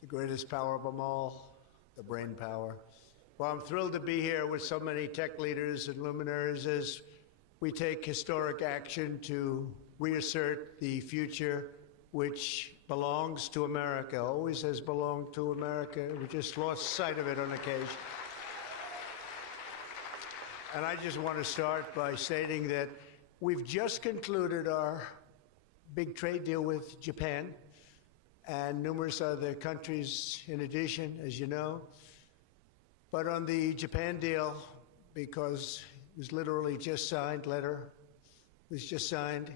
the greatest power of them all, the brain power. Well, I'm thrilled to be here with so many tech leaders and luminaries as we take historic action to reassert the future which belongs to America, always has belonged to America. We just lost sight of it on occasion. And I just want to start by stating that we've just concluded our big trade deal with Japan and numerous other countries in addition, as you know. But on the Japan deal, because it was literally just signed, letter was just signed,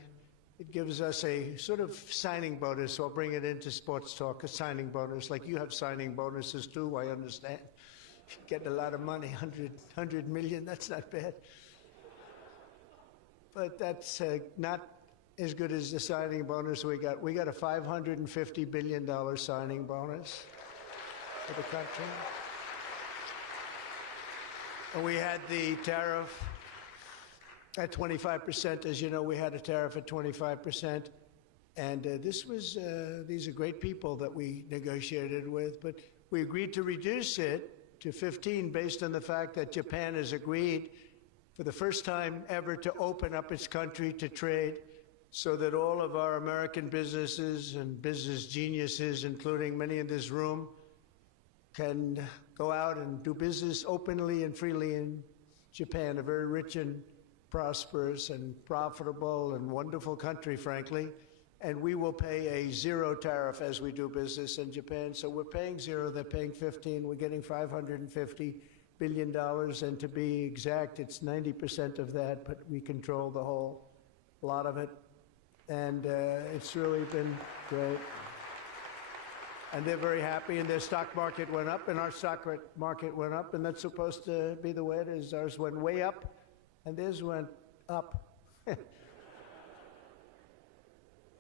it gives us a sort of signing bonus. So I'll bring it into sports talk, a signing bonus. Like you have signing bonuses too, I understand. Getting a lot of money, 100 million, that's not bad. But that's not as good as the signing bonus we got. We got a $550 billion signing bonus for the country. And we had the tariff at 25%. As you know, we had a tariff at 25%. And these are great people that we negotiated with, but we agreed to reduce it to 15 based on the fact that Japan has agreed for the first time ever to open up its country to trade, so that all of our American businesses and business geniuses, including many in this room, can go out and do business openly and freely in Japan, a very rich and prosperous and profitable and wonderful country, frankly. And we will pay a zero tariff as we do business in Japan. So we're paying zero, they're paying 15. We're getting $550 billion, and to be exact, it's 90% of that, but we control the whole lot of it. And it's really been great. And they're very happy, and their stock market went up, and our stock market went up, and that's supposed to be the way it is. Ours went way up, and theirs went up.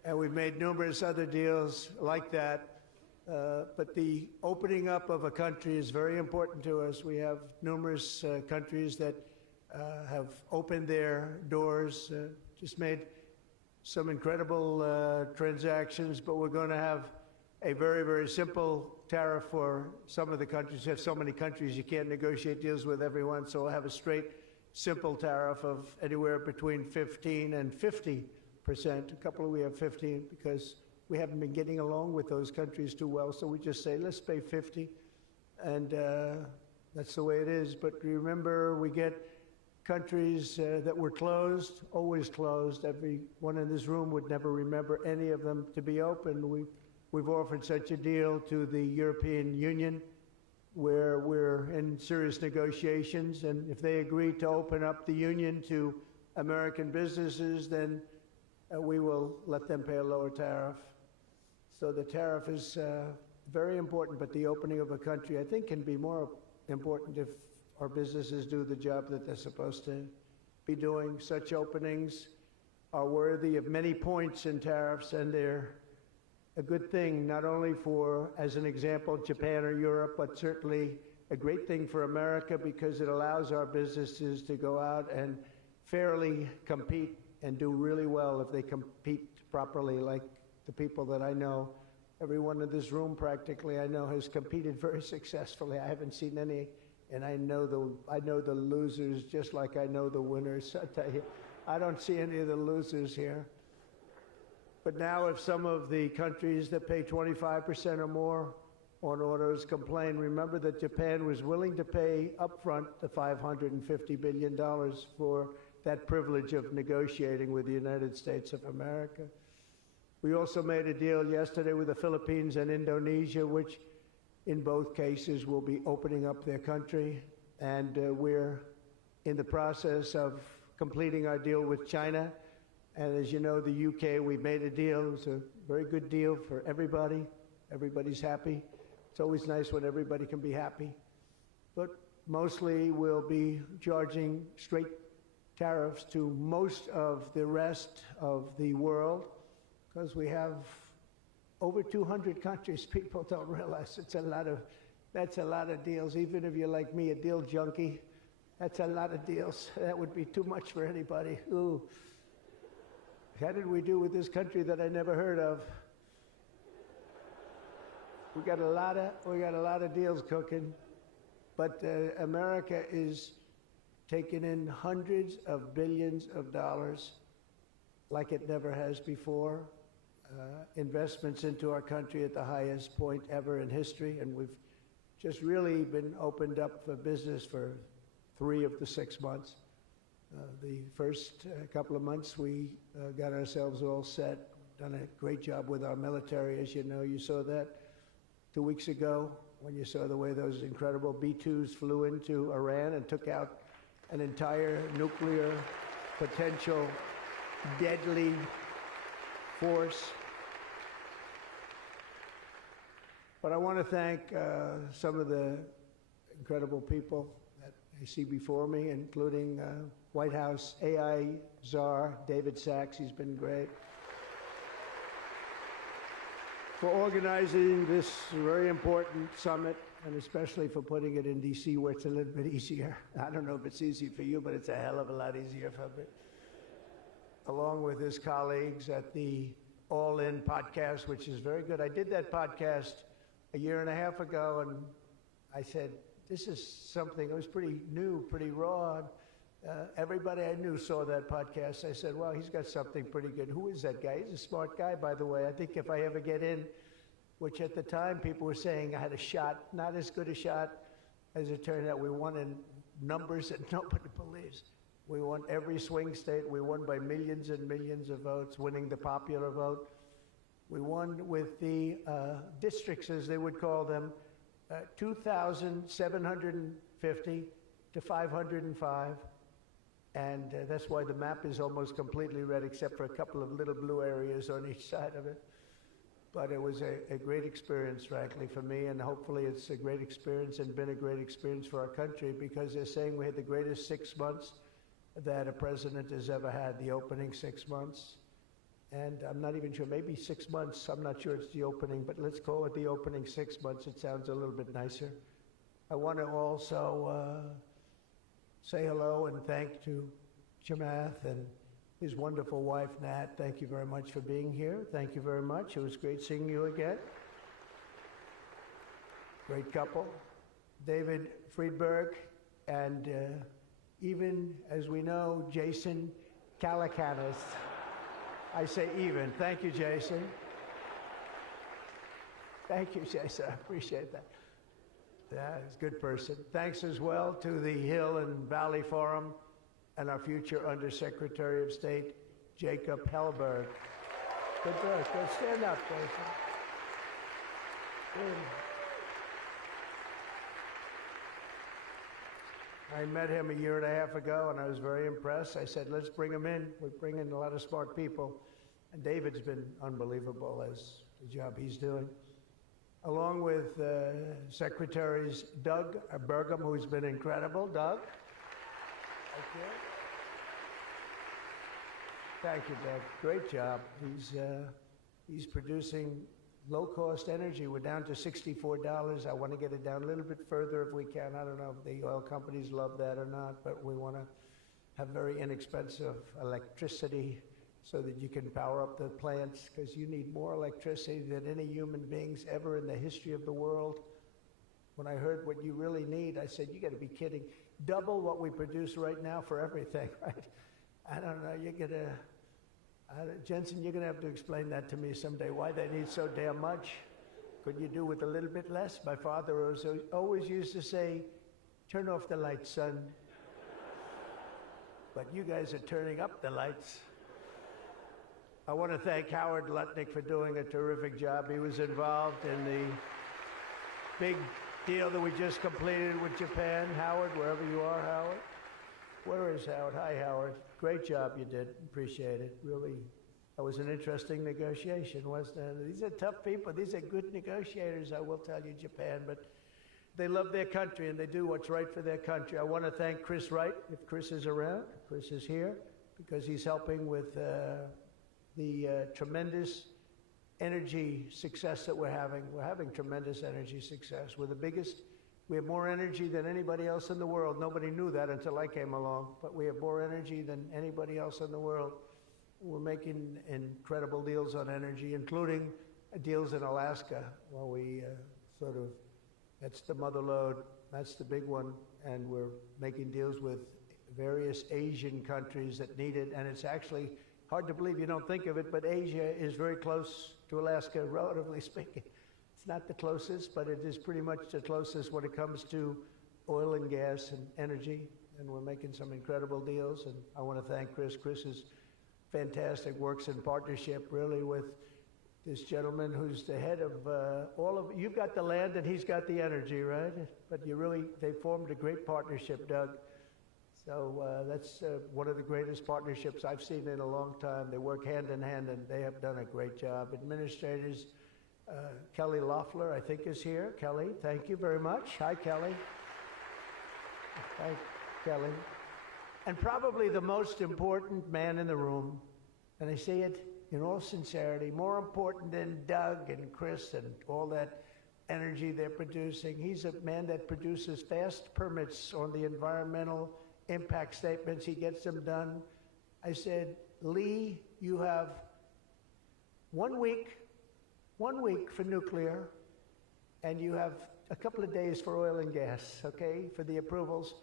And we've made numerous other deals like that. But the opening up of a country is very important to us. We have numerous countries that have opened their doors, just made some incredible transactions, but we're going to have a very, very simple tariff for some of the countries. You have so many countries, you can't negotiate deals with everyone, so we'll have a straight, simple tariff of anywhere between 15 and 50%. A couple we have 15 because we haven't been getting along with those countries too well, so we just say, let's pay 50, and that's the way it is. But remember, we get countries that were closed, always closed. Everyone in this room would never remember any of them to be open. We've offered such a deal to the European Union, where we're in serious negotiations, and if they agree to open up the union to American businesses, then we will let them pay a lower tariff. So the tariff is very important, but the opening of a country, I think, can be more important if our businesses do the job that they're supposed to be doing. Such openings are worthy of many points in tariffs, and they're a good thing, not only for, as an example, Japan or Europe, but certainly a great thing for America, because it allows our businesses to go out and fairly compete and do really well if they compete properly, like the people that I know. Everyone in this room practically I know has competed very successfully. I haven't seen any, and I know the losers just like I know the winners. I tell you, I don't see any of the losers here. But now if some of the countries that pay 25% or more on autos complain, remember that Japan was willing to pay upfront the $550 billion for that privilege of negotiating with the United States of America. We also made a deal yesterday with the Philippines and Indonesia, which in both cases will be opening up their country. And we're in the process of completing our deal with China. And as you know, the UK, we made a deal. It was a very good deal for everybody. Everybody's happy. It's always nice when everybody can be happy. But mostly we'll be charging straight tariffs to most of the rest of the world, because we have over 200 countries. People don't realize that's a lot of deals. Even if you're like me, a deal junkie, that's a lot of deals. That would be too much for anybody. Ooh. How did we do with this country that I never heard of? We got a lot of deals cooking, but America is taking in hundreds of billions of dollars like it never has before. Investments into our country at the highest point ever in history, and we've just really been opened up for business for 3 of the 6 months. The first couple of months, we got ourselves all set, done a great job with our military, as you know. You saw that 2 weeks ago when you saw the way those incredible B-2s flew into Iran and took out an entire nuclear potential deadly force. But I want to thank some of the incredible people that I see before me, including White House AI czar David Saxs. He's been great for organizing this very important summit, and especially for putting it in D.C., where it's a little bit easier. I don't know if it's easy for you, but it's a hell of a lot easier for me. Along with his colleagues at the All In podcast, which is very good. I did that podcast a year and a half ago, and I said, this is something, it was pretty new, pretty raw. Everybody I knew saw that podcast. I said, well, he's got something pretty good. Who is that guy? He's a smart guy, by the way. I think if I ever get in, which at the time people were saying I had a shot, not as good a shot as it turned out. We won in numbers that nobody believes. We won every swing state. We won by millions and millions of votes, winning the popular vote. We won with the districts, as they would call them, 2,750 to 505. And that's why the map is almost completely red, except for a couple of little blue areas on each side of it. But it was a great experience, frankly, for me, and hopefully it's a great experience and been a great experience for our country, because they're saying we had the greatest 6 months that a president has ever had, the opening 6 months. And I'm not even sure, maybe 6 months, I'm not sure it's the opening, but let's call it the opening 6 months. It sounds a little bit nicer. I want to also say hello and thank to Chamath and his wonderful wife, Nat. Thank you very much for being here. Thank you very much. It was great seeing you again. Great couple. David Friedberg and even, as we know, Jason Calacanis. I say even. Thank you, Jason. Thank you, Jason. I appreciate that. Yeah, he's a good person. Thanks as well to the Hill and Valley Forum and our future Undersecretary of State, Jacob Hellberg. Good work. Good. Stand up, Jason. Good. I met him a year and a half ago, and I was very impressed. I said, let's bring him in. We bring in a lot of smart people. And David's been unbelievable as the job he's doing. Along with Secretaries Doug Burgum, who's been incredible. Doug? Thank you. Thank you, Doug. Great job. He's producing low-cost energy. We're down to $64. I want to get it down a little bit further if we can. I don't know if the oil companies love that or not, but we want to have very inexpensive electricity so that you can power up the plants, because you need more electricity than any human beings ever in the history of the world. When I heard what you really need, I said, you got to be kidding. Double what we produce right now for everything, right? I don't know, Jensen, you're going to have to explain that to me someday, why they need so damn much. Could you do with a little bit less? My father always used to say, turn off the lights, son. But you guys are turning up the lights. I want to thank Howard Lutnik for doing a terrific job. He was involved in the big deal that we just completed with Japan. Howard, wherever you are, Howard. Where is Howard? Hi, Howard. Great job you did. Appreciate it. Really, that was an interesting negotiation, wasn't it? These are tough people. These are good negotiators, I will tell you, Japan. But they love their country, and they do what's right for their country. I want to thank Chris Wright, if Chris is around. Chris is here, because he's helping with the tremendous energy success that we're having. We're having tremendous energy success. We're the biggest. We have more energy than anybody else in the world. Nobody knew that until I came along, but we have more energy than anybody else in the world. We're making incredible deals on energy, including deals in Alaska. Well, we that's the mother lode, that's the big one, and we're making deals with various Asian countries that need it, and it's actually hard to believe, you don't think of it, but Asia is very close to Alaska, relatively speaking. It's not the closest, but it is pretty much the closest when it comes to oil and gas and energy, and we're making some incredible deals, and I want to thank Chris. Chris is fantastic, works in partnership really with this gentleman who's the head of you've got the land and he's got the energy, right? But they formed a great partnership, Doug. So that's one of the greatest partnerships I've seen in a long time. They work hand in hand and they have done a great job. Administrators, Kelly Laughler, I think is here. Kelly, thank you very much. Hi, Kelly. Hi, Kelly. And probably the most important man in the room, and I say it in all sincerity, more important than Doug and Chris and all that energy they're producing. He's a man that produces fast permits on the environmental impact statements. He gets them done. I said, Lee, you have 1 week for nuclear, and you have a couple of days for oil and gas, okay, for the approvals.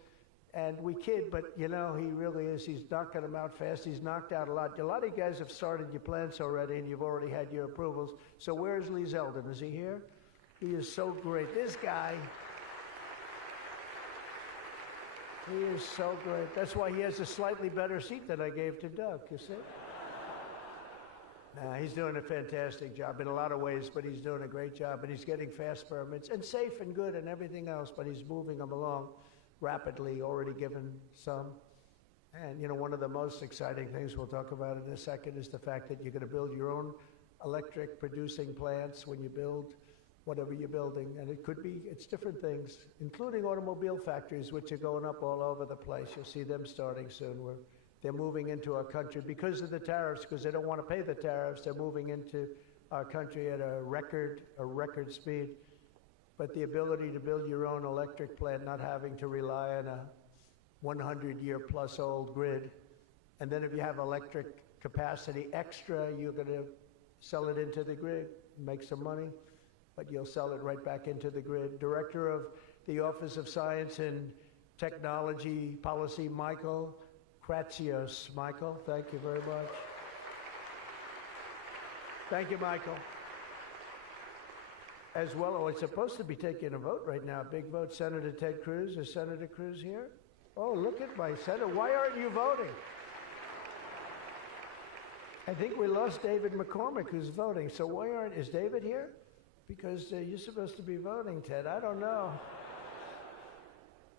And we kid, but you know, he really is. He's knocking them out fast. He's knocked out a lot. A lot of you guys have started your plants already, and you've already had your approvals. So where's Lee Zeldin? Is he here? He is so great. This guy, he is so great. That's why he has a slightly better seat than I gave to Doug, you see? Nah, he's doing a fantastic job in a lot of ways, but he's doing a great job, and he's getting fast permits, and safe and good and everything else, but he's moving them along rapidly, already given some. And you know, one of the most exciting things we'll talk about in a second is the fact that you're going to build your own electric producing plants when you build whatever you're building. And it's different things, including automobile factories, which are going up all over the place. You'll see them starting soon. They're moving into our country because of the tariffs, because they don't want to pay the tariffs. They're moving into our country at a record speed. But the ability to build your own electric plant, not having to rely on a 100-year-plus old grid. And then if you have electric capacity extra, you're going to sell it into the grid, make some money, but you'll sell it right back into the grid. Director of the Office of Science and Technology Policy, Michael Katzios. Michael, thank you very much. Thank you, Michael. As well, it's supposed to be taking a vote right now, a big vote. Senator Ted Cruz. Is Senator Cruz here? Oh, look at my senator. Why aren't you voting? I think we lost David McCormick, who's voting. So is David here? Because you're supposed to be voting, Ted. I don't know.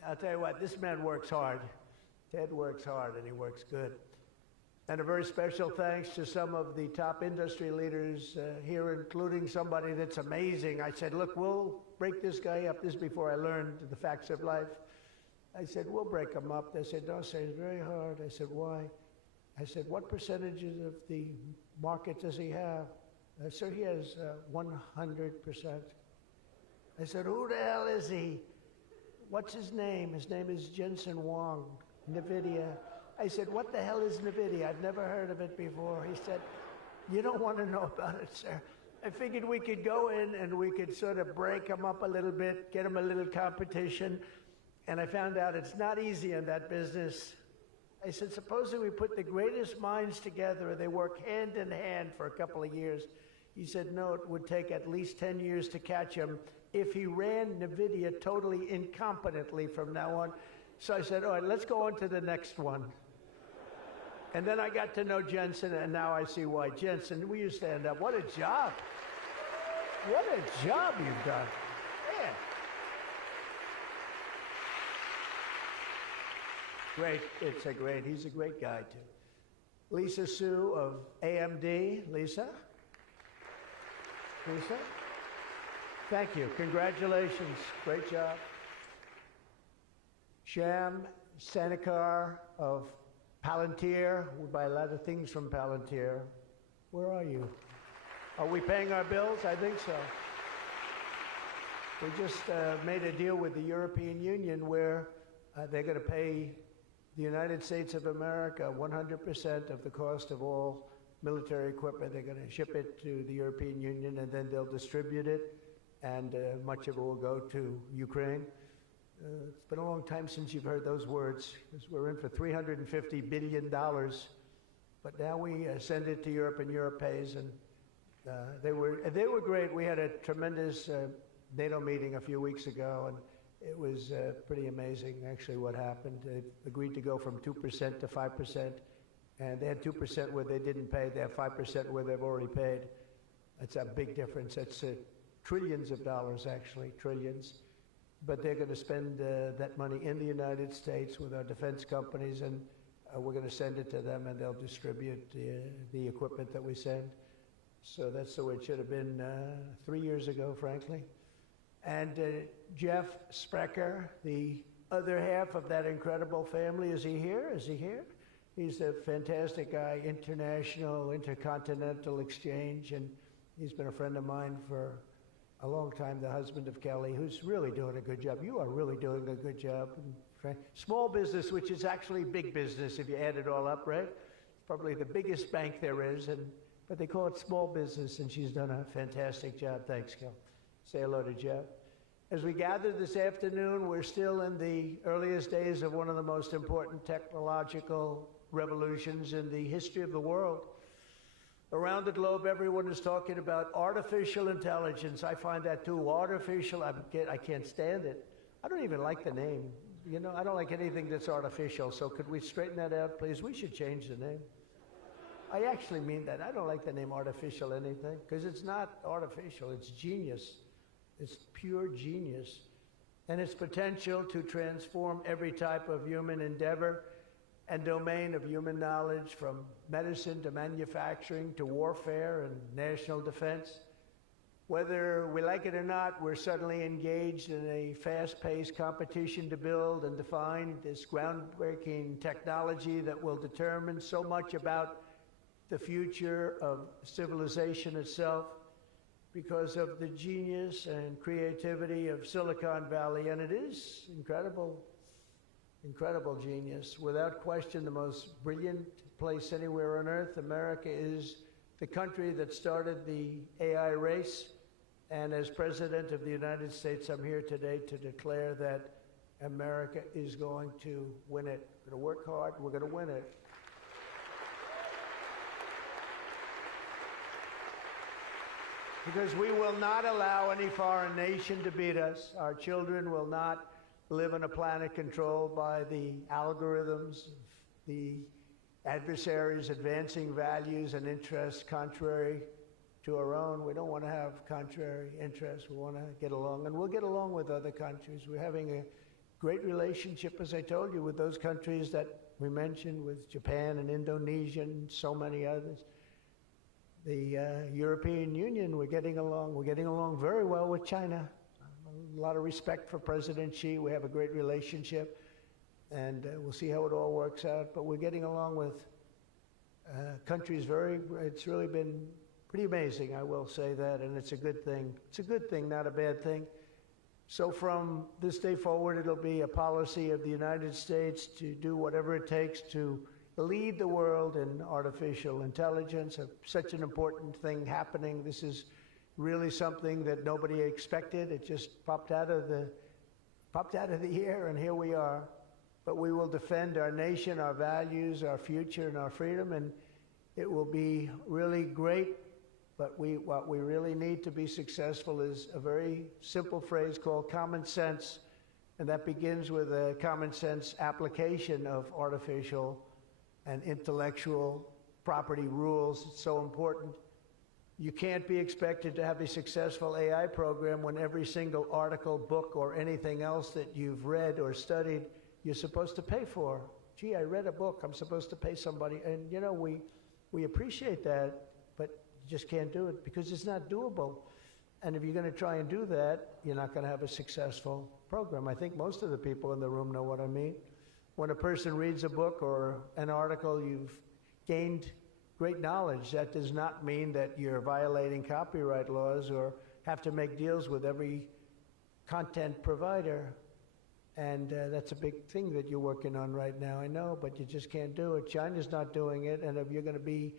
I'll tell you what, this man works hard. Ted works hard, and he works good. And a very special thanks to some of the top industry leaders here, including somebody that's amazing. I said, look, we'll break this guy up. This is before I learned the facts of life. I said, we'll break him up. They said, no, sir, it's very hard. I said, why? I said, what percentages of the market does he have? Sir, he has 100%. I said, who the hell is he? What's his name? His name is Jensen Huang, NVIDIA. I said, what the hell is NVIDIA? I've never heard of it before. He said, you don't want to know about it, sir. I figured we could go in and we could sort of break them up a little bit, get them a little competition. And I found out it's not easy in that business. I said, supposing we put the greatest minds together and they work hand in hand for a couple of years. He said, no, it would take at least 10 years to catch him if he ran NVIDIA totally incompetently from now on. So I said, all right, let's go on to the next one. And then I got to know Jensen, and now I see why. Jensen, will you stand up? What a job. What a job you've done. Man. Great. He's a great guy, too. Lisa Sue of AMD. Lisa? Lisa? Thank you. Congratulations. Great job. Sham Sanikar of Palantir. We buy a lot of things from Palantir. Where are you? Are we paying our bills? I think so. We just made a deal with the European Union where they're going to pay the United States of America 100% of the cost of all military equipment. They're going to ship it to the European Union, and then they'll distribute it, and much of it will go to Ukraine. It's been a long time since you've heard those words, because we're in for $350 billion, but now we send it to Europe, and Europe pays, and they were great. We had a tremendous NATO meeting a few weeks ago, and it was pretty amazing, actually, what happened. They agreed to go from 2% to 5%, and they had 2% where they didn't pay. They have 5% where they've already paid. That's a big difference. That's trillions of dollars, actually, trillions. But they're going to spend that money in the United States with our defense companies, and we're going to send it to them, and they'll distribute the equipment that we send. So that's the way it should have been 3 years ago, frankly. And Jeff Sprecher, the other half of that incredible family, is he here? Is he here? He's a fantastic guy, international, intercontinental exchange, and he's been a friend of mine for a long time, the husband of Kelly, who's really doing a good job. You are really doing a good job. Small business, which is actually big business if you add it all up, right? Probably the biggest bank there is, but they call it small business, and she's done a fantastic job. Thanks, Kel. Say hello to Jeff. As we gather this afternoon, we're still in the earliest days of one of the most important technological revolutions in the history of the world. Around the globe, everyone is talking about artificial intelligence. I find that too. Artificial, I can't stand it. I don't even like the name. You know, I don't like anything that's artificial, so could we straighten that out, please? We should change the name. I actually mean that. I don't like the name artificial anything, because it's not artificial, it's genius. It's pure genius. And its potential to transform every type of human endeavor and domain of human knowledge, from medicine to manufacturing to warfare and national defense. Whether we like it or not, we're suddenly engaged in a fast-paced competition to build and define this groundbreaking technology that will determine so much about the future of civilization itself, because of the genius and creativity of Silicon Valley. And it is incredible, incredible genius. Without question, the most brilliant place anywhere on earth. America is the country that started the AI race. And as President of the United States, I'm here today to declare that America is going to win it. We're going to work hard, we're going to win it. Because we will not allow any foreign nation to beat us. Our children will not live on a planet controlled by the algorithms, the adversaries advancing values and interests contrary to our own. We don't want to have contrary interests. We want to get along, and we'll get along with other countries. We're having a great relationship, as I told you, with those countries that we mentioned, with Japan and Indonesia and so many others. The European Union, we're getting along very well with China. A lot of respect for President Xi. We have a great relationship, and we'll see how it all works out. But we're getting along with countries it's really been pretty amazing, I will say that, and it's a good thing. It's a good thing, not a bad thing. So from this day forward, it'll be a policy of the United States to do whatever it takes to lead the world in artificial intelligence, such an important thing happening. This is really something that nobody expected. It just popped out of the air, and here we are. But we will defend our nation, our values, our future, and our freedom, and it will be really great. But what we really need to be successful is a very simple phrase called common sense, and that begins with a common sense application of artificial and intellectual property rules. It's so important. You can't be expected to have a successful AI program when every single article, book, or anything else that you've read or studied, you're supposed to pay for. Gee, I read a book, I'm supposed to pay somebody. And you know, we appreciate that, but you just can't do it because it's not doable. And if you're going to try and do that, you're not going to have a successful program. I think most of the people in the room know what I mean. When a person reads a book or an article, you've gained great knowledge. That does not mean that you're violating copyright laws or have to make deals with every content provider. And that's a big thing that you're working on right now, I know, but you just can't do it. China's not doing it, and if you're going to be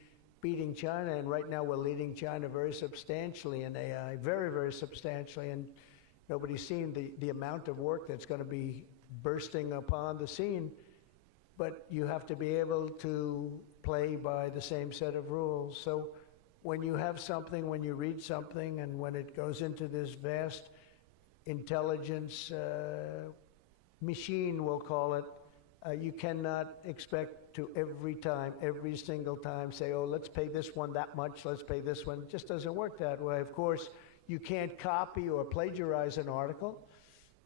beating China, and right now we're leading China very substantially in AI, very, very substantially, and nobody's seen the amount of work that's going to be bursting upon the scene, but you have to be able to play by the same set of rules. So when you have something, when you read something, and when it goes into this vast intelligence machine, we'll call it, you cannot expect to every single time say, oh, let's pay this one that much, let's pay this one. It just doesn't work that way. Of course, you can't copy or plagiarize an article,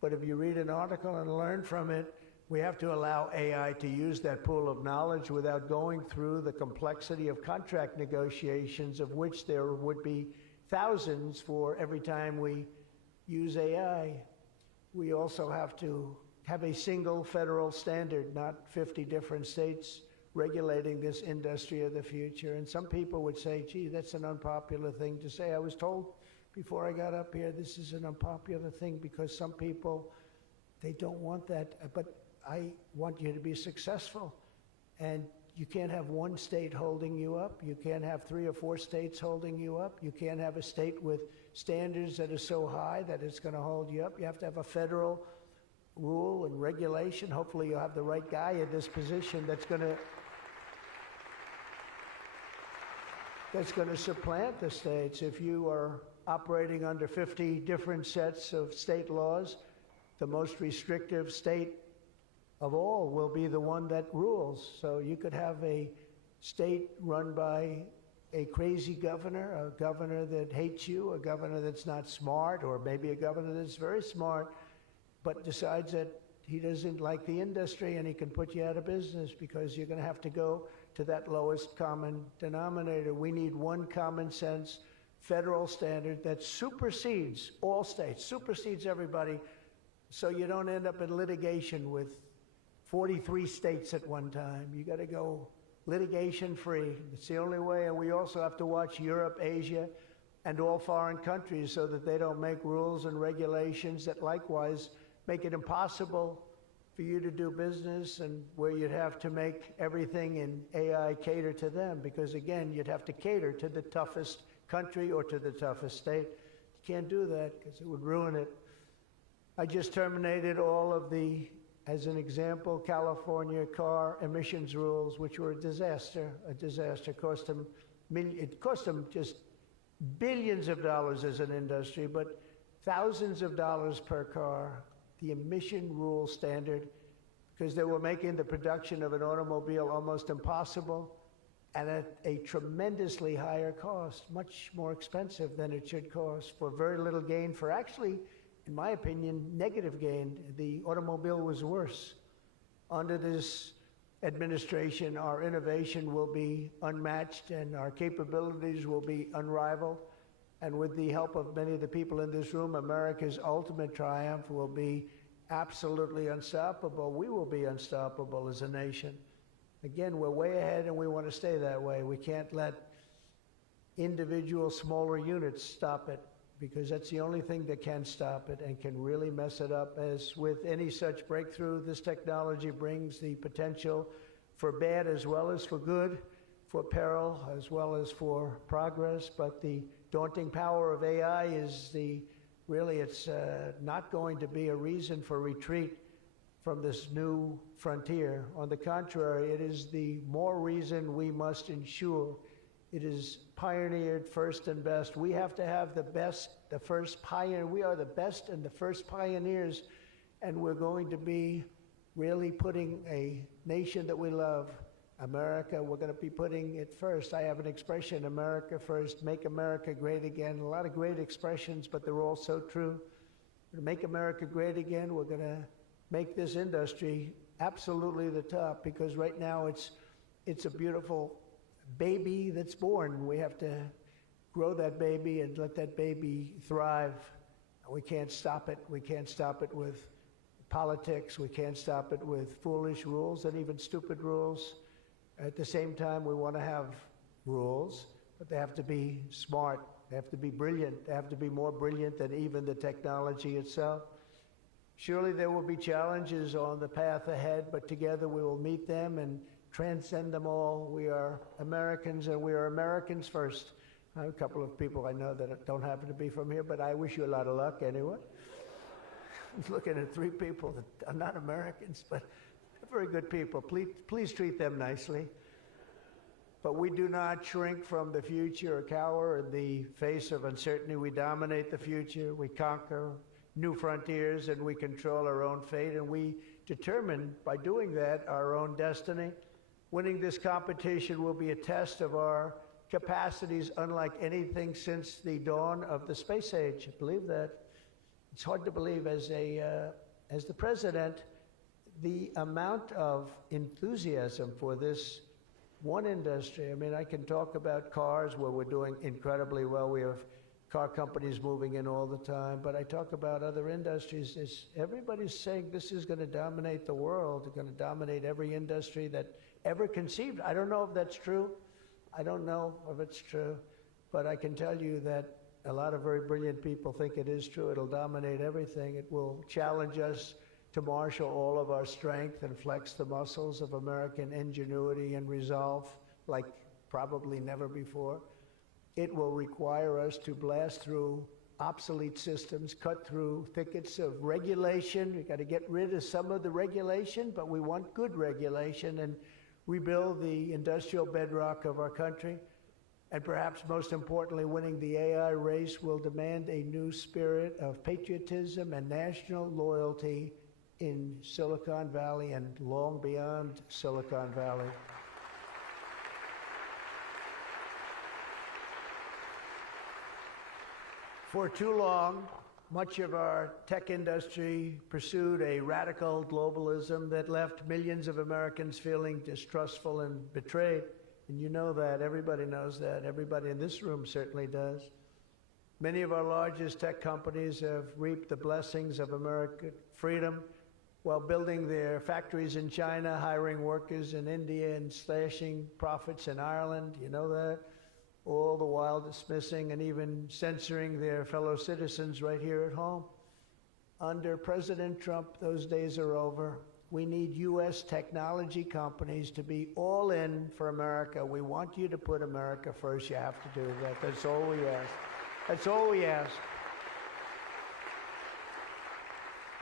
but if you read an article and learn from it, we have to allow AI to use that pool of knowledge without going through the complexity of contract negotiations, of which there would be thousands for every time we use AI. We also have to have a single federal standard, not 50 different states regulating this industry of the future. And some people would say, gee, that's an unpopular thing to say. I was told before I got up here, this is an unpopular thing because some people, they don't want that. But I want you to be successful. And you can't have one state holding you up. You can't have 3 or 4 states holding you up. You can't have a state with standards that are so high that it's going to hold you up. You have to have a federal rule and regulation. Hopefully you'll have the right guy in this position that's going to supplant the states. If you are operating under 50 different sets of state laws, the most restrictive state of all will be the one that rules. So you could have a state run by a crazy governor, a governor that hates you, a governor that's not smart, or maybe a governor that's very smart, but decides that he doesn't like the industry and he can put you out of business because you're going to have to go to that lowest common denominator. We need one common sense federal standard that supersedes all states, supersedes everybody, so you don't end up in litigation with 43 states at one time. You got to go litigation free. It's the only way. And we also have to watch Europe, Asia, and all foreign countries so that they don't make rules and regulations that likewise make it impossible for you to do business, and where you'd have to make everything in AI cater to them, because again, you'd have to cater to the toughest country or to the toughest state. You can't do that because it would ruin it. I just terminated all of the, as an example, California car emissions rules, which were a disaster. It cost them just billions of dollars as an industry, but thousands of dollars per car. The emission rule standard, because they were making the production of an automobile almost impossible and at a tremendously higher cost, much more expensive than it should cost, for very little gain, for actually, in my opinion, negative gain. The automobile was worse. Under this administration, our innovation will be unmatched and our capabilities will be unrivaled. And with the help of many of the people in this room, America's ultimate triumph will be absolutely unstoppable. We will be unstoppable as a nation. Again, we're way ahead and we want to stay that way. We can't let individual smaller units stop it, because that's the only thing that can stop it and can really mess it up. As with any such breakthrough, this technology brings the potential for bad as well as for good, for peril as well as for progress. But the daunting power of AI is it's not going to be a reason for retreat from this new frontier. On the contrary, it is the more reason we must ensure it is pioneered first and best. We have to have the best, the first pioneer. We are the best and the first pioneers, and we're going to be really putting a nation that we love, America, we're going to be putting it first. I have an expression, America first, make America great again. A lot of great expressions, but they're all so true. To make America great again, we're going to make this industry absolutely the top, because right now it's a beautiful baby that's born. We have to grow that baby and let that baby thrive. We can't stop it. We can't stop it with politics. We can't stop it with foolish rules and even stupid rules. At the same time, we want to have rules, but they have to be smart. They have to be brilliant. They have to be more brilliant than even the technology itself. Surely there will be challenges on the path ahead, but together we will meet them, and transcend them all. We are Americans, and we are Americans first. I have a couple of people I know that don't happen to be from here, but I wish you a lot of luck anyway. I was looking at 3 people that are not Americans, but they're very good people. Please treat them nicely. But we do not shrink from the future or cower in the face of uncertainty. We dominate the future, we conquer new frontiers, and we control our own fate, and we determine by doing that our own destiny. Winning this competition will be a test of our capacities unlike anything since the dawn of the space age. I believe that. It's hard to believe as the president, the amount of enthusiasm for this one industry. I mean, I can talk about cars where we're doing incredibly well. We have car companies moving in all the time, but I talk about other industries. Everybody's saying this is going to dominate the world. It's going to dominate every industry that ever conceived. I don't know if that's true. I don't know if it's true, but I can tell you that a lot of very brilliant people think it is true. It'll dominate everything. It will challenge us to marshal all of our strength and flex the muscles of American ingenuity and resolve like probably never before. It will require us to blast through obsolete systems, cut through thickets of regulation. We've got to get rid of some of the regulation, but we want good regulation and rebuild the industrial bedrock of our country. And perhaps most importantly, winning the AI race will demand a new spirit of patriotism and national loyalty in Silicon Valley and long beyond Silicon Valley. For too long, much of our tech industry pursued a radical globalism that left millions of Americans feeling distrustful and betrayed. And you know that. Everybody knows that. Everybody in this room certainly does. Many of our largest tech companies have reaped the blessings of American freedom while building their factories in China, hiring workers in India, and slashing profits in Ireland. You know that? All the while dismissing and even censoring their fellow citizens right here at home. Under President Trump, those days are over. We need U.S. technology companies to be all in for America. We want you to put America first. You have to do that. That's all we ask. That's all we ask.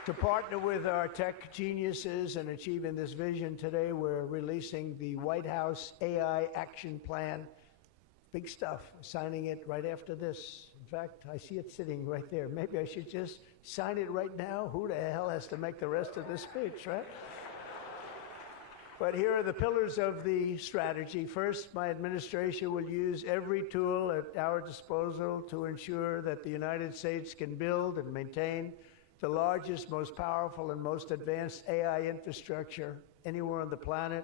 To partner with our tech geniuses in achieving this vision today, we're releasing the White House AI Action Plan. Big stuff. Signing it right after this. In fact, I see it sitting right there. Maybe I should just sign it right now. Who the hell has to make the rest of this speech, right? But here are the pillars of the strategy. First, my administration will use every tool at our disposal to ensure that the United States can build and maintain the largest, most powerful, and most advanced AI infrastructure anywhere on the planet.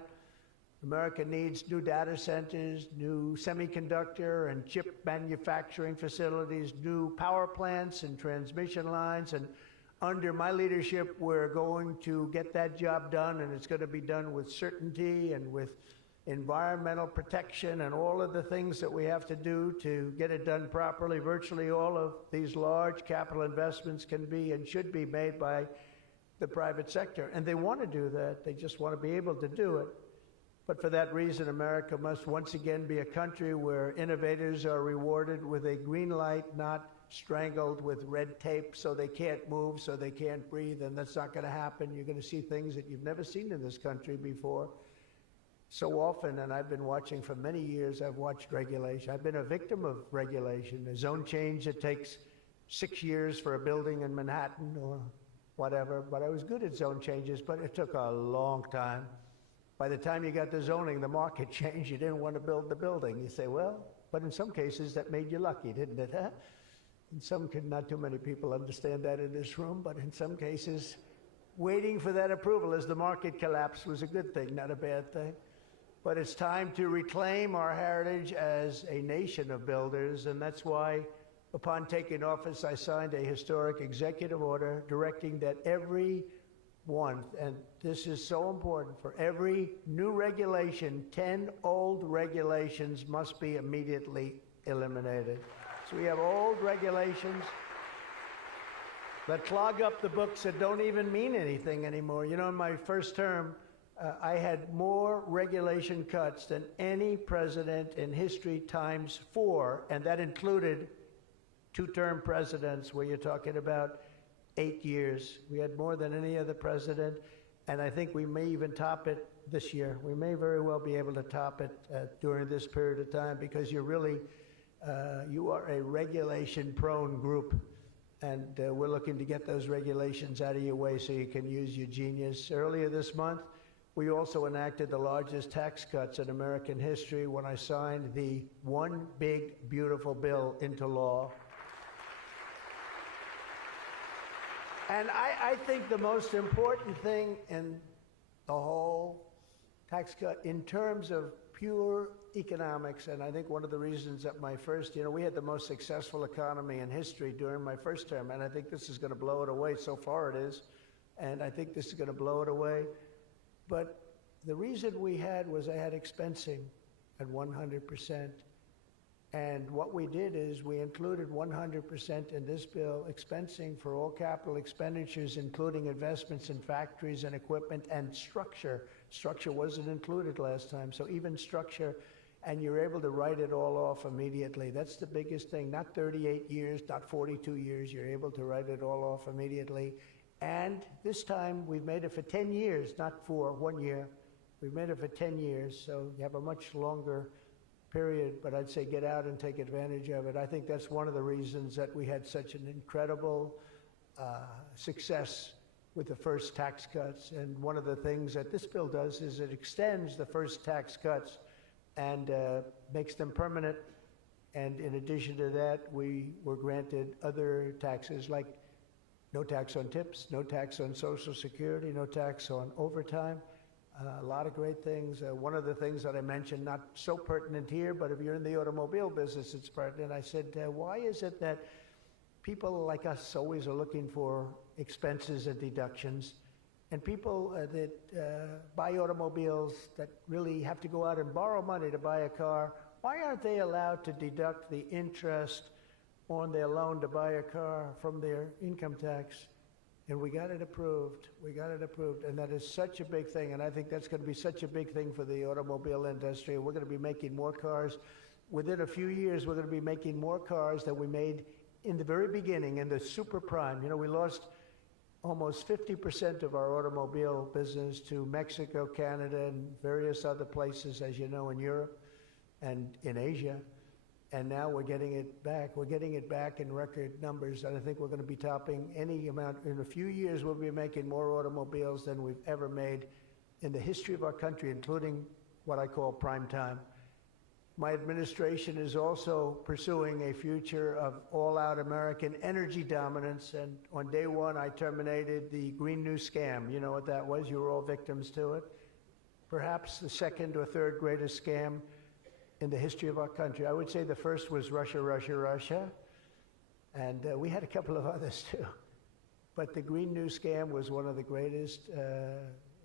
America needs new data centers, new semiconductor and chip manufacturing facilities, new power plants and transmission lines. And under my leadership, we're going to get that job done, and it's going to be done with certainty and with environmental protection and all of the things that we have to do to get it done properly. Virtually all of these large capital investments can be and should be made by the private sector. And they want to do that. They just want to be able to do it. But for that reason, America must once again be a country where innovators are rewarded with a green light, not strangled with red tape so they can't move, so they can't breathe, and that's not going to happen. You're going to see things that you've never seen in this country before. So often, and I've been watching for many years, I've watched regulation. I've been a victim of regulation. A zone change that takes 6 years for a building in Manhattan or whatever, but I was good at zone changes, but it took a long time. By the time you got the zoning, the market changed. You didn't want to build the building. You say, well, but in some cases that made you lucky, didn't it? Huh? In some, not too many people understand that in this room, but in some cases, waiting for that approval as the market collapsed was a good thing, not a bad thing. But it's time to reclaim our heritage as a nation of builders, and that's why, upon taking office, I signed a historic executive order directing that every one, and this is so important, for every new regulation, 10 old regulations must be immediately eliminated. So we have old regulations that clog up the books that don't even mean anything anymore. You know, in my first term, I had more regulation cuts than any president in history times 4, and that included two-term presidents where you're talking about 8 years. We had more than any other president, and I think we may even top it this year. We may very well be able to top it during this period of time because you're really, you are a regulation-prone group, and we're looking to get those regulations out of your way so you can use your genius. Earlier this month, we also enacted the largest tax cuts in American history when I signed the One Big Beautiful Bill into law. And I think the most important thing in the whole tax cut in terms of pure economics, and I think one of the reasons that my first, we had the most successful economy in history during my first term, and I think this is going to blow it away. So far it is, and I think this is going to blow it away. But the reason we had was I had expensing at 100%. And what we did is we included 100% in this bill, expensing for all capital expenditures, including investments in factories and equipment and structure. Structure wasn't included last time, so even structure, and you're able to write it all off immediately. That's the biggest thing, not 38 years, not 42 years, you're able to write it all off immediately. And this time, we've made it for 10 years, not for 1 year. We've made it for 10 years, so you have a much longer period, but I'd say get out and take advantage of it. I think that's one of the reasons that we had such an incredible success with the first tax cuts. And one of the things that this bill does is it extends the first tax cuts and makes them permanent. And in addition to that, we were granted other taxes like no tax on tips, no tax on Social Security, no tax on overtime. A lot of great things. One of the things that I mentioned, not so pertinent here, but if you're in the automobile business, it's pertinent. I said, why is it that people like us always are looking for expenses and deductions, and people that buy automobiles that really have to go out and borrow money to buy a car, why aren't they allowed to deduct the interest on their loan to buy a car from their income tax? And we got it approved. We got it approved. And that is such a big thing. And I think that's going to be such a big thing for the automobile industry. We're going to be making more cars. Within a few years, we're going to be making more cars than we made in the very beginning, in the super prime. We lost almost 50% of our automobile business to Mexico, Canada, and various other places, as you know, in Europe and in Asia. And now we're getting it back. We're getting it back in record numbers, and I think we're going to be topping any amount. In a few years, we'll be making more automobiles than we've ever made in the history of our country, including what I call prime time. My administration is also pursuing a future of all-out American energy dominance, and on day one, I terminated the Green New Scam. You know what that was? You were all victims to it. Perhaps the second or third greatest scam in the history of our country. I would say the first was Russia, Russia, Russia, and we had a couple of others too. But the Green New Scam was one of the greatest.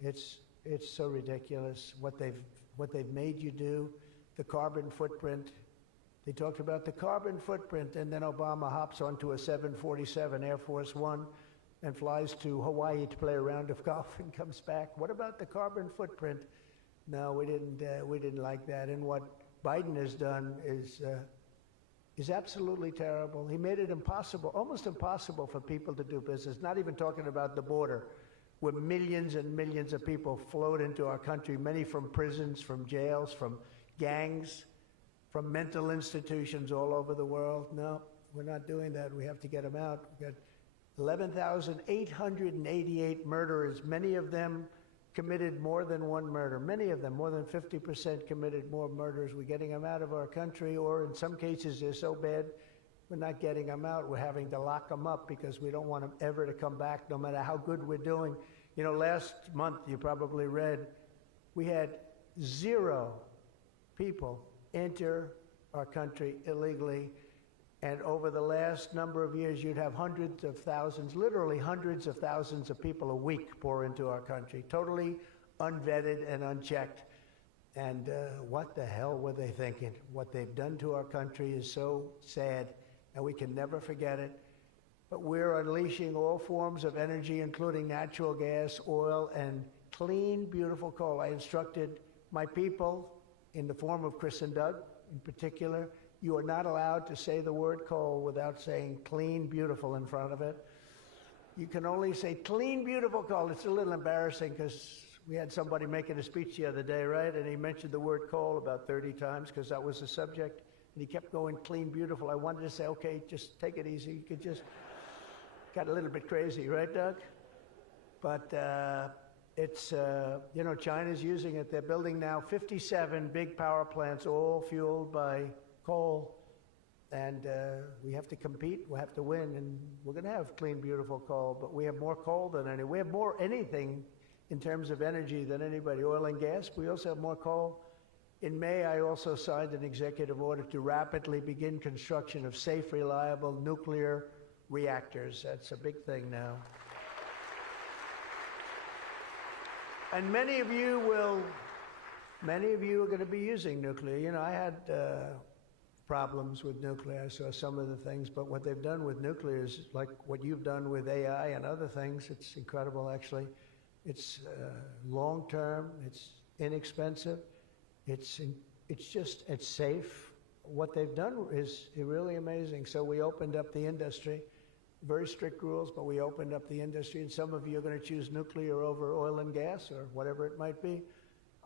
It's so ridiculous what they've made you do. The carbon footprint. They talked about the carbon footprint, and then Obama hops onto a 747 Air Force One and flies to Hawaii to play a round of golf and comes back. What about the carbon footprint? No, we didn't like that. And what Biden has done is absolutely terrible. He made it impossible, almost impossible for people to do business, not even talking about the border, where millions and millions of people flowed into our country, many from prisons, from jails, from gangs, from mental institutions all over the world. No, we're not doing that. We have to get them out. We've got 11,888 murderers, many of them committed more than one murder. Many of them, more than 50%, committed more murders. We're getting them out of our country, or in some cases they're so bad, we're not getting them out. We're having to lock them up because we don't want them ever to come back, no matter how good we're doing. Last month, you probably read, we had 0 people enter our country illegally. And over the last number of years, you'd have hundreds of thousands, literally hundreds of thousands of people a week pour into our country, totally unvetted and unchecked. And what the hell were they thinking? What they've done to our country is so sad, and we can never forget it. But we're unleashing all forms of energy, including natural gas, oil, and clean, beautiful coal. I instructed my people in the form of Chris and Doug in particular, you are not allowed to say the word coal without saying clean, beautiful in front of it. You can only say clean, beautiful coal. It's a little embarrassing because we had somebody making a speech the other day, right? And he mentioned the word coal about 30 times because that was the subject. And he kept going clean, beautiful. I wanted to say, okay, just take it easy. You could just, got a little bit crazy, right, Doug? But it's, you know, China's using it. They're building now 57 big power plants, all fueled by coal. And we have to compete, we have to win, and we're going to have clean, beautiful coal, but we have more coal than any. We have more anything in terms of energy than anybody, oil and gas. We also have more coal. In May, I also signed an executive order to rapidly begin construction of safe, reliable nuclear reactors. That's a big thing now. And many of you are going to be using nuclear. You know, I had problems with nuclear. I saw some of the things, but what they've done with nuclear is like what you've done with AI and other things. It's incredible, actually. It's long-term, it's inexpensive, it's safe. What they've done is really amazing. So we opened up the industry, very strict rules, but we opened up the industry, and some of you are going to choose nuclear over oil and gas or whatever it might be.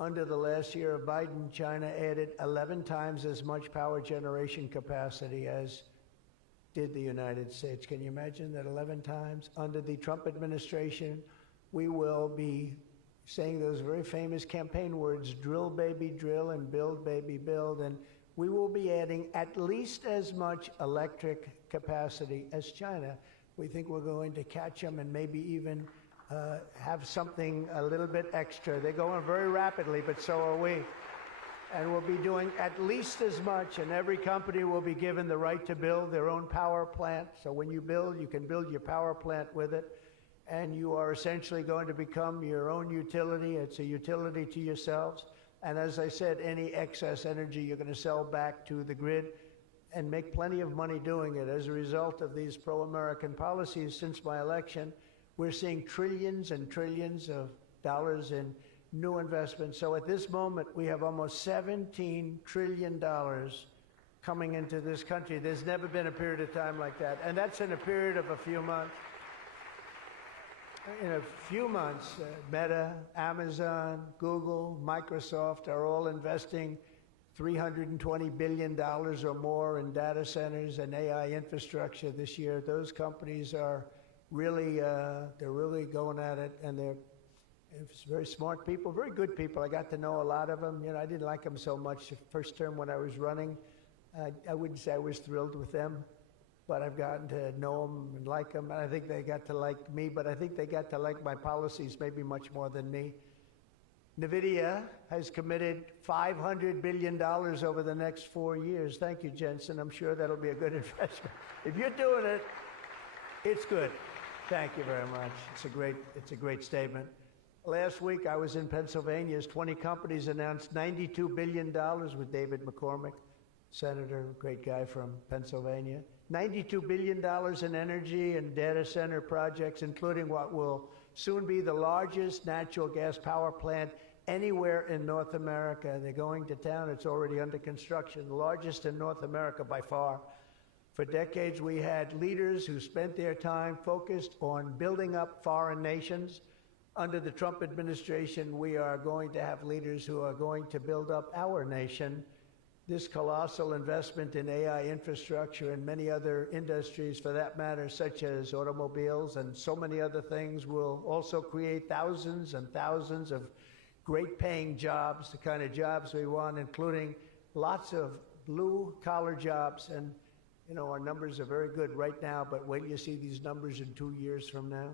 Under the last year of Biden, China added 11 times as much power generation capacity as did the United States. Can you imagine that 11 times? Under the Trump administration, we will be saying those very famous campaign words, drill, baby, drill, and build, baby, build. And we will be adding at least as much electric capacity as China. We think we're going to catch them and maybe even have something a little bit extra. They're going very rapidly, but so are we. And we'll be doing at least as much, and every company will be given the right to build their own power plant. So when you build, you can build your power plant with it, and you are essentially going to become your own utility. It's a utility to yourselves. And as I said, any excess energy you're going to sell back to the grid and make plenty of money doing it. As a result of these pro-American policies since my election, we're seeing trillions and trillions of dollars in new investments. So at this moment, we have almost $17 trillion coming into this country. There's never been a period of time like that. And that's in a period of a few months. In a few months, Meta, Amazon, Google, Microsoft are all investing $320 billion or more in data centers and AI infrastructure this year. Those companies are really, they're really going at it, and they're very smart people, very good people. I got to know a lot of them. You know, I didn't like them so much the first term when I was running. I wouldn't say I was thrilled with them, but I've gotten to know them and like them. And I think they got to like me, but I think they got to like my policies maybe much more than me. NVIDIA has committed $500 billion over the next 4 years. Thank you, Jensen. I'm sure that'll be a good investment. If you're doing it, it's good. Thank you very much. It's a great statement. Last week, I was in Pennsylvania as 20 companies announced $92 billion with David McCormick, senator, great guy from Pennsylvania. $92 billion in energy and data center projects, including what will soon be the largest natural gas power plant anywhere in North America. They're going to town. It's already under construction, the largest in North America by far. For decades, we had leaders who spent their time focused on building up foreign nations. Under the Trump administration, we are going to have leaders who are going to build up our nation. This colossal investment in AI infrastructure and many other industries, for that matter, such as automobiles and so many other things, will also create thousands and thousands of great-paying jobs, the kind of jobs we want, including lots of blue-collar jobs. And you know, our numbers are very good right now, but wait till you see these numbers in 2 years from now.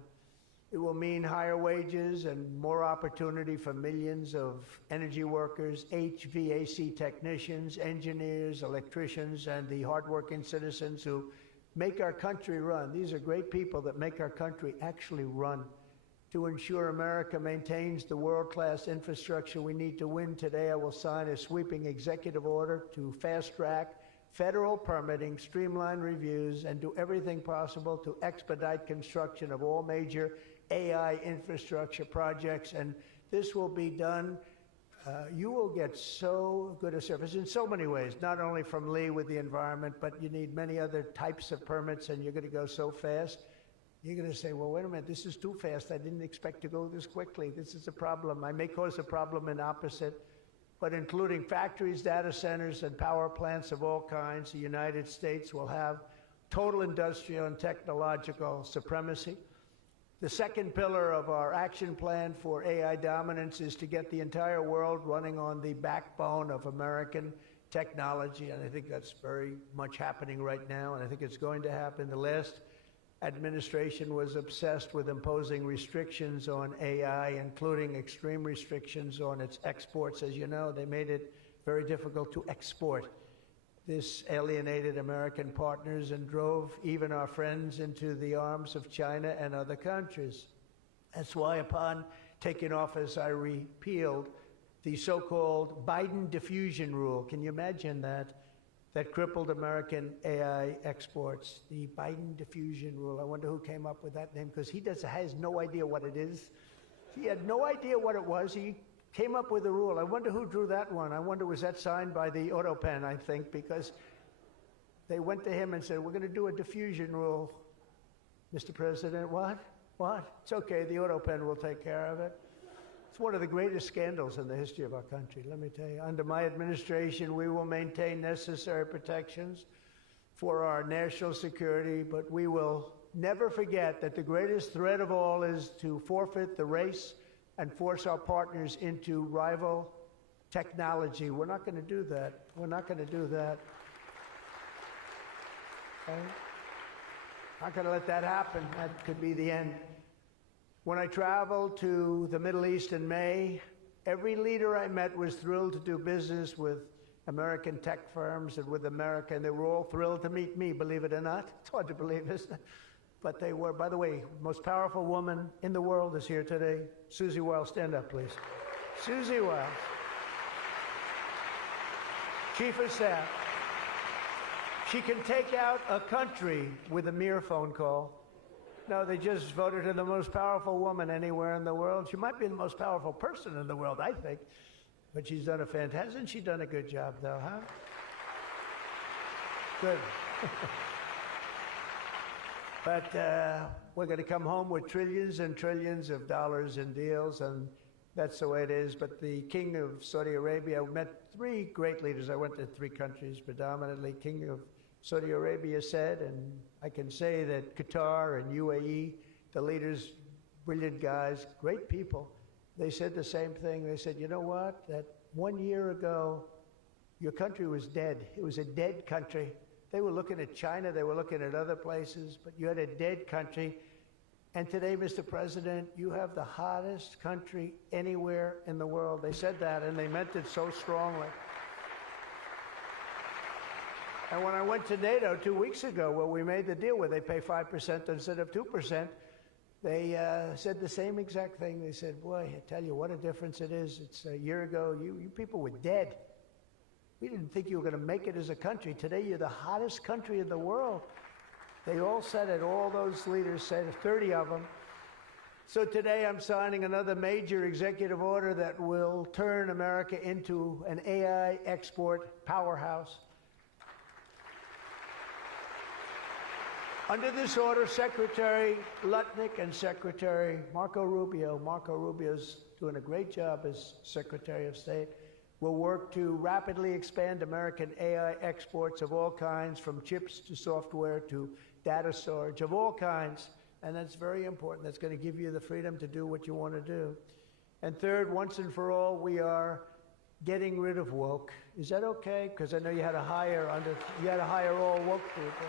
It will mean higher wages and more opportunity for millions of energy workers, HVAC technicians, engineers, electricians, and the hardworking citizens who make our country run. These are great people that make our country actually run. To ensure America maintains the world-class infrastructure we need to win today, I will sign a sweeping executive order to fast-track federal permitting, streamline reviews, and do everything possible to expedite construction of all major AI infrastructure projects. And this will be done. You will get so good a service in so many ways, not only from Lee with the environment, but you need many other types of permits, and you're going to go so fast. You're going to say, well, wait a minute, this is too fast. I didn't expect to go this quickly. This is a problem. I may cause a problem in opposite, but including factories, data centers, and power plants of all kinds, the United States will have total industrial and technological supremacy. The second pillar of our action plan for AI dominance is to get the entire world running on the backbone of American technology, and I think that's very much happening right now, and I think it's going to happen. The last administration was obsessed with imposing restrictions on AI, including extreme restrictions on its exports. As you know, they made it very difficult to export. This alienated American partners and drove even our friends into the arms of China and other countries. That's why upon taking office, I repealed the so-called Biden diffusion rule. Can you imagine that? That crippled American AI exports, the Biden diffusion rule. I wonder who came up with that name, because he has no idea what it is. He had no idea what it was. He came up with a rule. I wonder who drew that one. I wonder, was that signed by the Autopen, I think, because they went to him and said, we're going to do a diffusion rule. Mr. President, what? What? It's okay, the Autopen will take care of it. It's one of the greatest scandals in the history of our country, let me tell you. Under my administration, we will maintain necessary protections for our national security, but we will never forget that the greatest threat of all is to forfeit the race and force our partners into rival technology. We're not going to do that. We're not going to do that. Okay? Not going to let that happen. That could be the end. When I traveled to the Middle East in May, every leader I met was thrilled to do business with American tech firms and with America, and they were all thrilled to meet me, believe it or not. It's hard to believe, isn't it? But they were. By the way, the most powerful woman in the world is here today. Susie Wiles, stand up, please. Susie Wiles, Chief of Staff. She can take out a country with a mere phone call. No, they just voted her the most powerful woman anywhere in the world. She might be the most powerful person in the world, I think. But she's done a fantastic, hasn't she done a good job, though, huh? Good. But we're going to come home with trillions and trillions of dollars in deals, and that's the way it is. But the King of Saudi Arabia, I met three great leaders. I went to three countries predominantly. King of Saudi Arabia said, and I can say that Qatar and UAE, the leaders, brilliant guys, great people, they said the same thing. They said, you know what, that 1 year ago, your country was dead. It was a dead country. They were looking at China, they were looking at other places, but you had a dead country. And today, Mr. President, you have the hottest country anywhere in the world. They said that, and they meant it so strongly. And when I went to NATO 2 weeks ago, where we made the deal where they pay 5% instead of 2%, they said the same exact thing. They said, boy, I tell you what a difference it is. It's a year ago, you people were dead. We didn't think you were going to make it as a country. Today, you're the hottest country in the world. They all said it. All those leaders said it, 30 of them. So today, I'm signing another major executive order that will turn America into an AI export powerhouse. Under this order, Secretary Lutnik and Secretary Marco Rubio's doing a great job as Secretary of State, will work to rapidly expand American AI exports of all kinds, from chips to software to data storage of all kinds. And that's very important. That's going to give you the freedom to do what you want to do. And third, once and for all, we are getting rid of woke. Is that okay? Because I know you had to hire all woke people.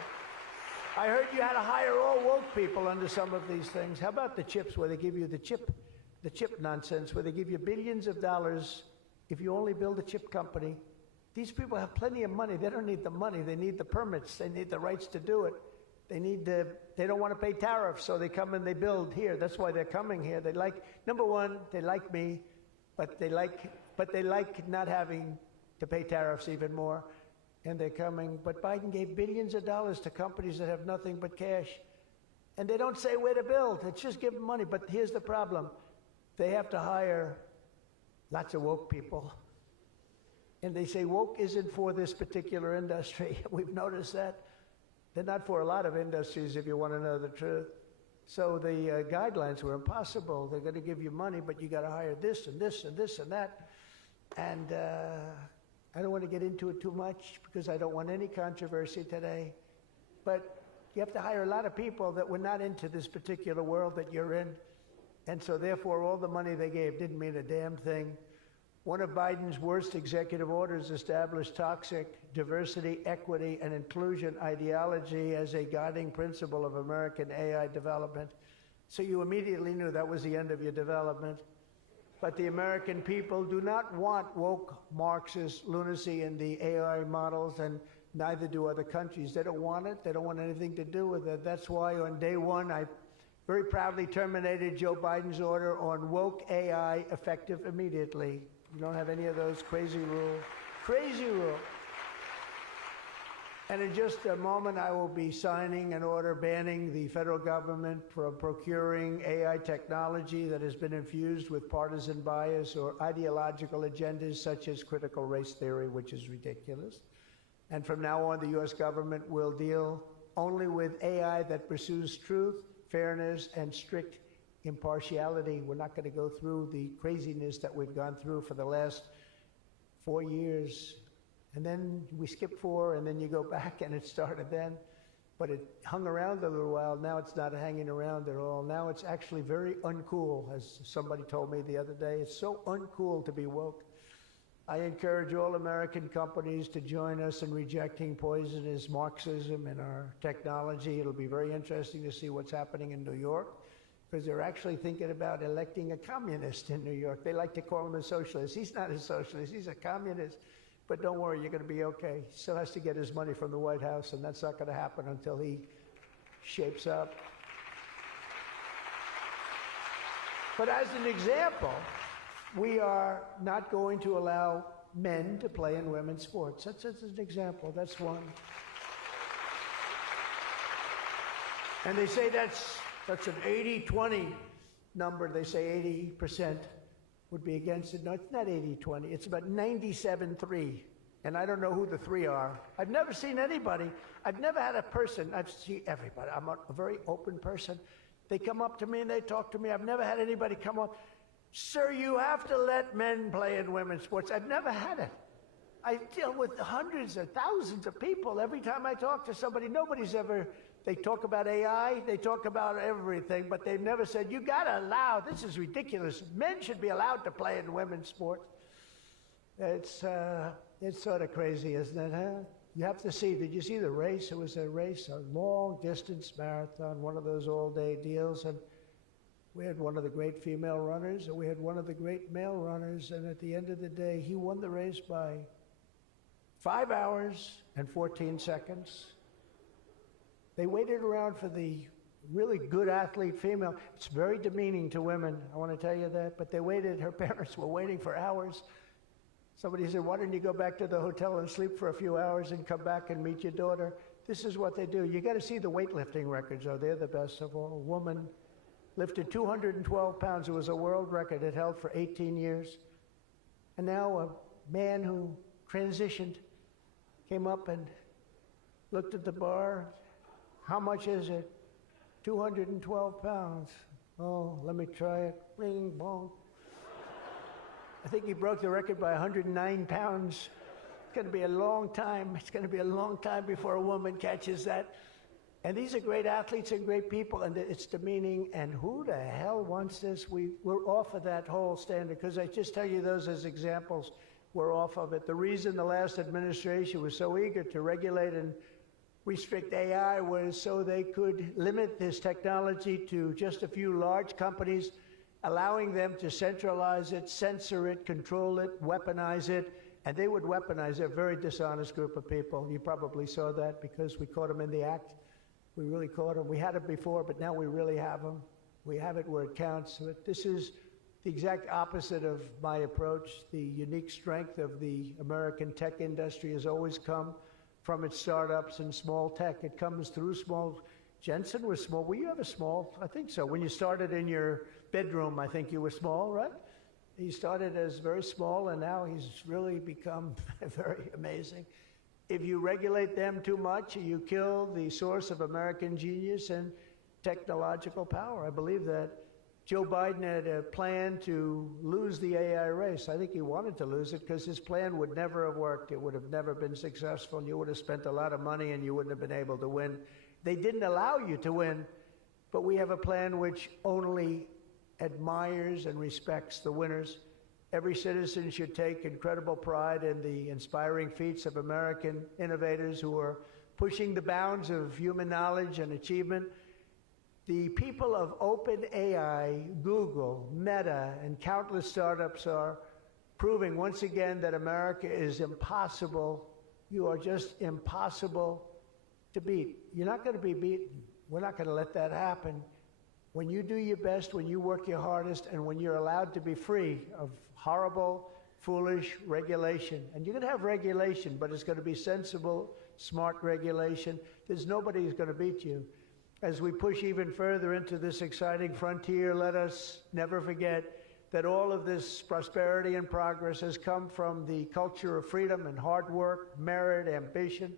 I heard you had to hire all woke people under some of these things. How about the chips, where they give you the chip nonsense, where they give you billions of dollars if you only build a chip company? These people have plenty of money. They don't need the money. They need the permits. They need the rights to do it. They don't want to pay tariffs, so they come and they build here. That's why they're coming here. They like, number one, they like me, but they like not having to pay tariffs even more. And they're coming. But Biden gave billions of dollars to companies that have nothing but cash. And they don't say where to build. It's just give them money. But here's the problem. They have to hire lots of woke people. And they say woke isn't for this particular industry. We've noticed that. They're not for a lot of industries, if you want to know the truth. So the guidelines were impossible. They're going to give you money, but you got to hire this and this and this and that. And I don't want to get into it too much because I don't want any controversy today. But you have to hire a lot of people that were not into this particular world that you're in. And so therefore, all the money they gave didn't mean a damn thing. One of Biden's worst executive orders established toxic diversity, equity, and inclusion ideology as a guiding principle of American AI development. So you immediately knew that was the end of your development. But the American people do not want woke Marxist lunacy in the AI models, and neither do other countries. They don't want it. They don't want anything to do with it. That's why on day one, I very proudly terminated Joe Biden's order on woke AI effective immediately. You don't have any of those crazy rules. Crazy rule. And in just a moment, I will be signing an order banning the federal government from procuring AI technology that has been infused with partisan bias or ideological agendas such as critical race theory, which is ridiculous. And from now on, the U.S. government will deal only with AI that pursues truth, fairness, and strict impartiality. We're not going to go through the craziness that we've gone through for the last 4 years. And then we skip 4, and then you go back, and it started then. But it hung around a little while. Now it's not hanging around at all. Now it's actually very uncool, as somebody told me the other day. It's so uncool to be woke. I encourage all American companies to join us in rejecting poisonous Marxism in our technology. It'll be very interesting to see what's happening in New York, because they're actually thinking about electing a communist in New York. They like to call him a socialist. He's not a socialist, he's a communist. But don't worry, you're going to be okay. He still has to get his money from the White House, and that's not going to happen until he shapes up. But as an example, we are not going to allow men to play in women's sports. That's an example. That's one. And they say that's an 80-20 number. They say 80% would be against it. No, it's not 80-20. It's about 97-3. And I don't know who the 3 are. I've never seen anybody. I've never had a person. I've seen everybody. I'm a very open person. They come up to me and they talk to me. I've never had anybody come up, "Sir, you have to let men play in women's sports." I've never had it. I deal with hundreds of thousands of people. Every time I talk to somebody, nobody's ever, they talk about AI, they talk about everything, but they've never said, "You gotta allow, this is ridiculous. Men should be allowed to play in women's sports." It's sort of crazy, isn't it, huh? You have to see, did you see the race? It was a race, a long distance marathon, one of those all-day deals, and we had one of the great female runners, and we had one of the great male runners, and at the end of the day, he won the race by 5 hours and 14 seconds. They waited around for the really good athlete female. It's very demeaning to women, I want to tell you that, but they waited, her parents were waiting for hours. Somebody said, "Why don't you go back to the hotel and sleep for a few hours and come back and meet your daughter?" This is what they do. You got to see the weightlifting records, though. They're the best of all. A woman lifted 212 pounds. It was a world record. It held for 18 years. And now a man who transitioned came up and looked at the bar. "How much is it?" 212 pounds. "Oh, let me try it." Bing, bong. I think he broke the record by 109 pounds. It's going to be a long time. It's going to be a long time before a woman catches that. And these are great athletes and great people, and it's demeaning. And who the hell wants this? We're off of that whole standard, because I just tell you those as examples. We're off of it. The reason the last administration was so eager to regulate and restrict AI was so they could limit this technology to just a few large companies, allowing them to centralize it, censor it, control it, weaponize it. And they would weaponize a very dishonest group of people. You probably saw that because we caught them in the act. We really caught them. We had it before, but now we really have them. We have it where it counts. But this is the exact opposite of my approach. The unique strength of the American tech industry has always come from its startups and small tech. It comes through small. Jensen was small. Were you ever small? I think so. When you started in your bedroom, I think you were small, right? He started as very small, and now he's really become very amazing. If you regulate them too much, you kill the source of American genius and technological power. I believe that. Joe Biden had a plan to lose the AI race. I think he wanted to lose it because his plan would never have worked. It would have never been successful. You would have spent a lot of money and you wouldn't have been able to win. They didn't allow you to win, but we have a plan which only admires and respects the winners. Every citizen should take incredible pride in the inspiring feats of American innovators who are pushing the bounds of human knowledge and achievement. The people of OpenAI, Google, Meta, and countless startups are proving once again that America is impossible. You are just impossible to beat. You're not going to be beaten. We're not going to let that happen. When you do your best, when you work your hardest, and when you're allowed to be free of horrible, foolish regulation. And you're going to have regulation, but it's going to be sensible, smart regulation. There's nobody who's going to beat you. As we push even further into this exciting frontier, let us never forget that all of this prosperity and progress has come from the culture of freedom and hard work, merit, ambition,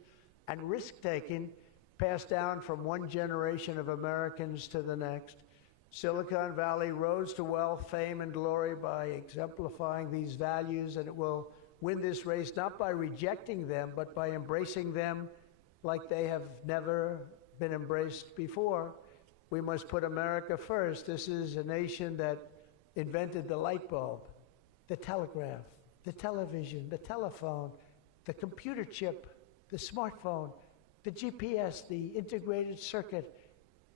and risk-taking passed down from one generation of Americans to the next. Silicon Valley rose to wealth, fame, and glory by exemplifying these values, and it will win this race not by rejecting them, but by embracing them like they have never been embraced before. We must put America first. This is a nation that invented the light bulb, the telegraph, the television, the telephone, the computer chip, the smartphone, the GPS, the integrated circuit,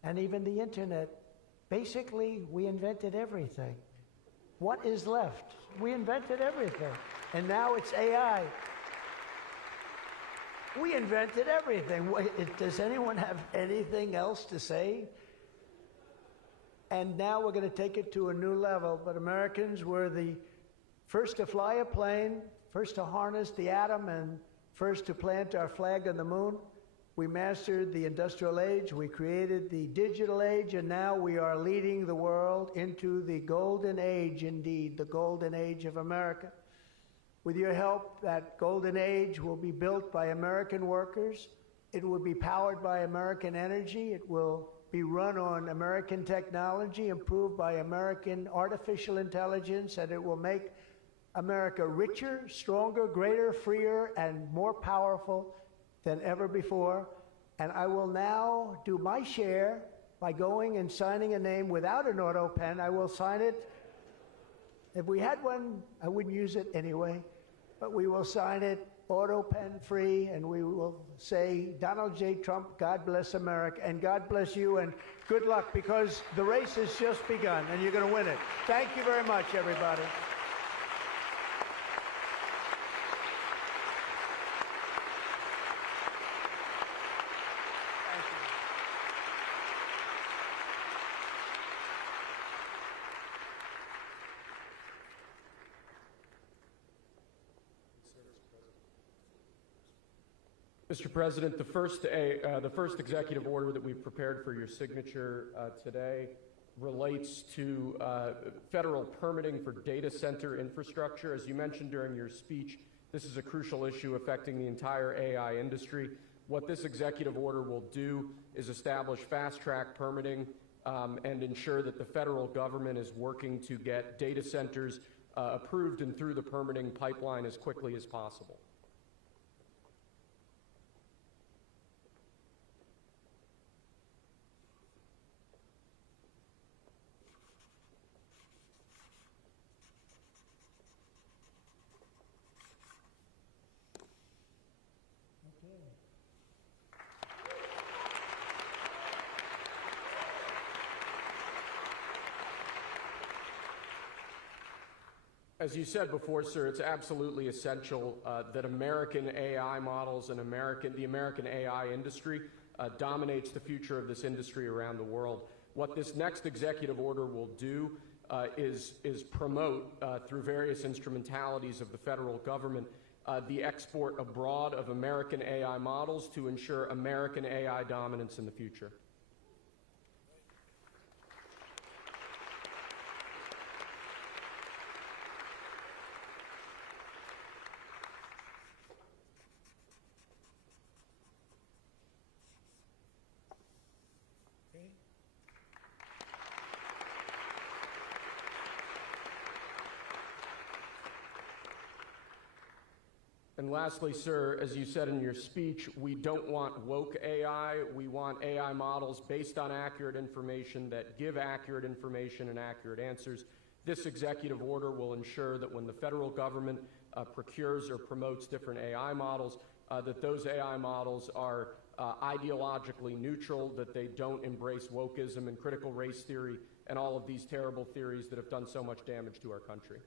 and even the internet. Basically, we invented everything. What is left? We invented everything. And now it's AI. We invented everything. Does anyone have anything else to say? And now we're going to take it to a new level. But Americans were the first to fly a plane, first to harness the atom, and first to plant our flag on the moon. We mastered the industrial age. We created the digital age. And now we are leading the world into the golden age, indeed, the golden age of America. With your help, that golden age will be built by American workers. It will be powered by American energy. It will be run on American technology, improved by American artificial intelligence, and it will make America richer, stronger, greater, freer, and more powerful than ever before. And I will now do my share by going and signing a name without an auto pen. I will sign it. If we had one, I wouldn't use it anyway. But we will sign it auto pen free, and we will say, Donald J. Trump, God bless America, and God bless you, and good luck, because the race has just begun, and you're going to win it. Thank you very much, everybody. Mr. President, the first executive order that we've prepared for your signature today relates to federal permitting for data center infrastructure. As you mentioned during your speech, this is a crucial issue affecting the entire AI industry. What this executive order will do is establish fast-track permitting and ensure that the federal government is working to get data centers approved and through the permitting pipeline as quickly as possible. As you said before, sir, it's absolutely essential that American AI models and the American AI industry dominates the future of this industry around the world. What this next executive order will do is promote, through various instrumentalities of the federal government, the export abroad of American AI models to ensure American AI dominance in the future. And lastly, sir, as you said in your speech, we don't want woke AI. We want AI models based on accurate information that give accurate information and accurate answers. This executive order will ensure that when the federal government procures or promotes different AI models, that those AI models are ideologically neutral, that they don't embrace wokeism and critical race theory and all of these terrible theories that have done so much damage to our country.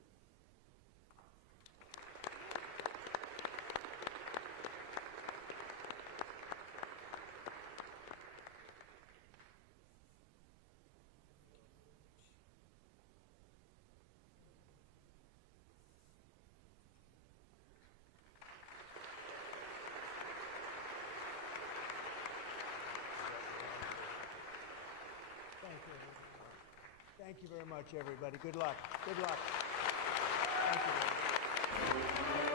Thank you very much, everybody. Good luck. Good luck. Thank you.